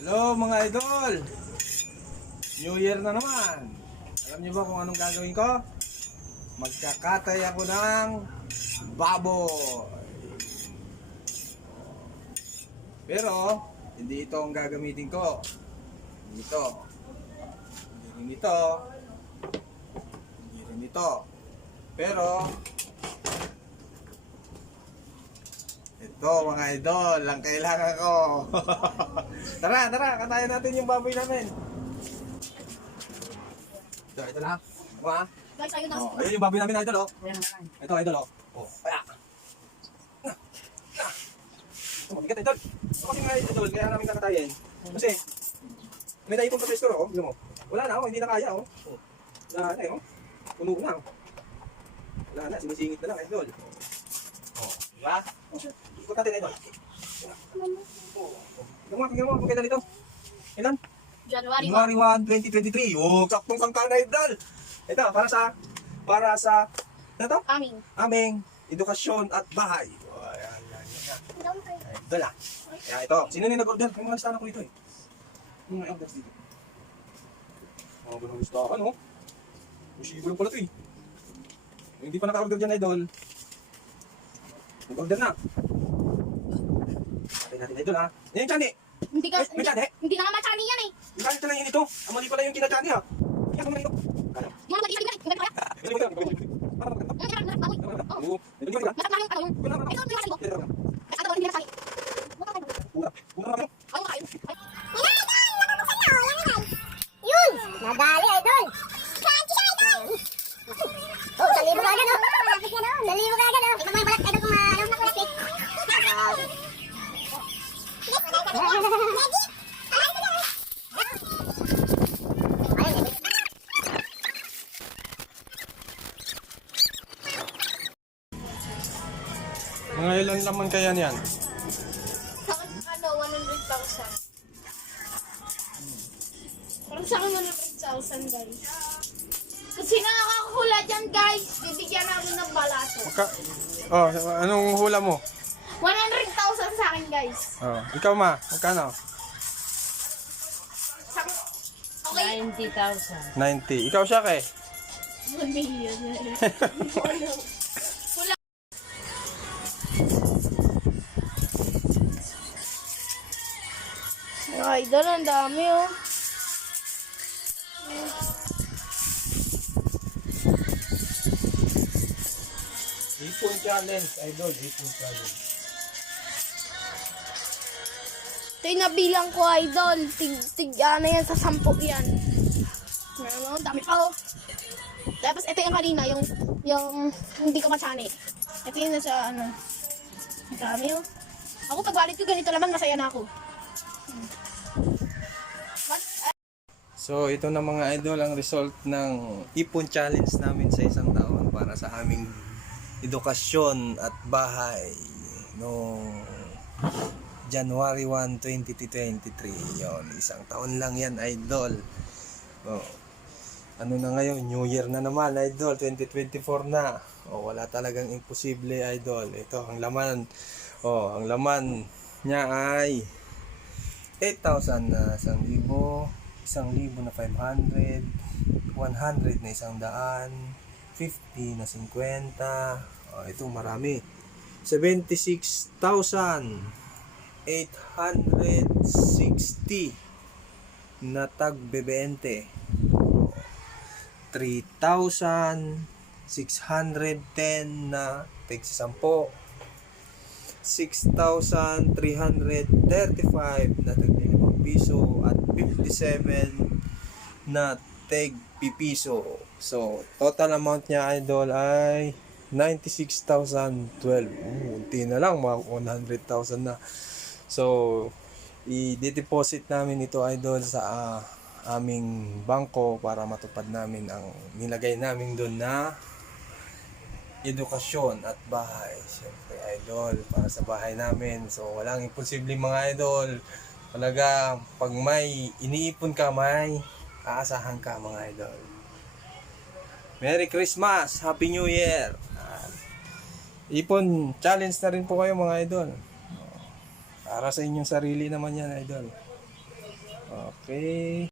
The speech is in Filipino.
Hello mga idol! New Year na naman! Alam niyo ba kung anong gagawin ko? Magkakatay ako ng baboy! Pero, hindi ito ang gagamitin ko. Hindi ito. Hindi rin ito. Hindi rin ito. Pero, ito mga idol, ang kailangan ko. Tara, katayin natin yung baboy namin. Ito lang. Diba? Guys, ayun na. Oh, ayun yung baboy namin idol, oh. Ito idol, oh. Oh, kaya. Ito, mabigat idol. Ito kasi mga idol, kaya namin kakatayin. Kasi, may naipon pa sa store, oh. Gusto mo? Wala na, oh. Hindi na kaya, oh. Wala na, oh. Puno na, oh. Wala na, sinisingit na lang, idol. Oh, diba? Ikot natin, idol. Oh. Tingnan mo, kailan ito? Kailan? January 1, 2023. Oh, saktong sangkana, idol. Ito, para sa, ano to? Aming edukasyon at bahay. Oh, yan. Idol, ah. Kaya ito, sino na nag-order? May mga listahan ako dito, eh. May mga orders dito. Mga ganun listahan, oh. Posible pala ito, eh. Kung hindi pa naka-order dyan, idol, nag-order na. Sabi natin, idol, ha. Yan yung chani. Hindi ka, May chani? hindi na nga machani yan eh. Bakit na yun ito? Ang mali pala yung kinachani, ha. Kaya kung ito. Kaya. Yung mga mag-isa, yung mga Nadali, idol! Crunchy siya, idol! Oh, salibo ka agad, oh! Salibo ka agad, oh! Ikaw mo yung balat, idol, kung ano na kulat, eh! Ready? Mga ilan laman kaya niyan? Sa akin, 100,000. Parang sa akin, 100,000 guys. Kasi nakakahula dyan guys, bibigyan namin ng balato. Oh, anong hula mo? 100,000 sa akin guys. Oh, ikaw ma, magkano? Sa akin, okay. 90,000. 90. Ikaw siya kay? 1 million. Wala. Ay, idol, ang dami oh. Hipon challenge, idol, hipon challenge. Ito yung nabilang ko, idol. Ano yan, sa 10 yan. Ano, dami pa oh. Tapos ito yung kanina, yung hindi ko machani. Ito yung nasa ano. Ang dami oh. Ako pag wallet ko ganito naman, masaya na ako. So, ito na mga idol ang result ng ipon challenge namin sa isang taon para sa aming edukasyon at bahay noong January 1, 2023. Yon, isang taon lang yan, idol. Oh. Ano na ngayon? New Year na naman, idol. 2024 na. Oh, wala talagang imposible, idol. Ito, ang laman. Oh, ang laman niya ay 8,000 na 1,000, 1,000 na 500, 100 na 100, 50 na 50. Oh, ito marami. 76,860 na tag 20. 3,610 na tag 10. 6,335 na tag 5 piso at 57 na tag pipiso. So, total amount niya, idol, ay 96,012. Unti na lang, mga 100,000 na. So, i-deposit namin ito, idol, sa aming bangko para matupad namin ang nilagay namin doon na edukasyon at bahay. Siyempre, idol, para sa bahay namin. So, walang imposible mga idol. Talaga, pag may iniipon ka, may aasahan ka mga idol. Merry Christmas! Happy New Year! Ipon, challenge na rin po kayo mga idol. Para sa inyong sarili naman yan, idol. Okay.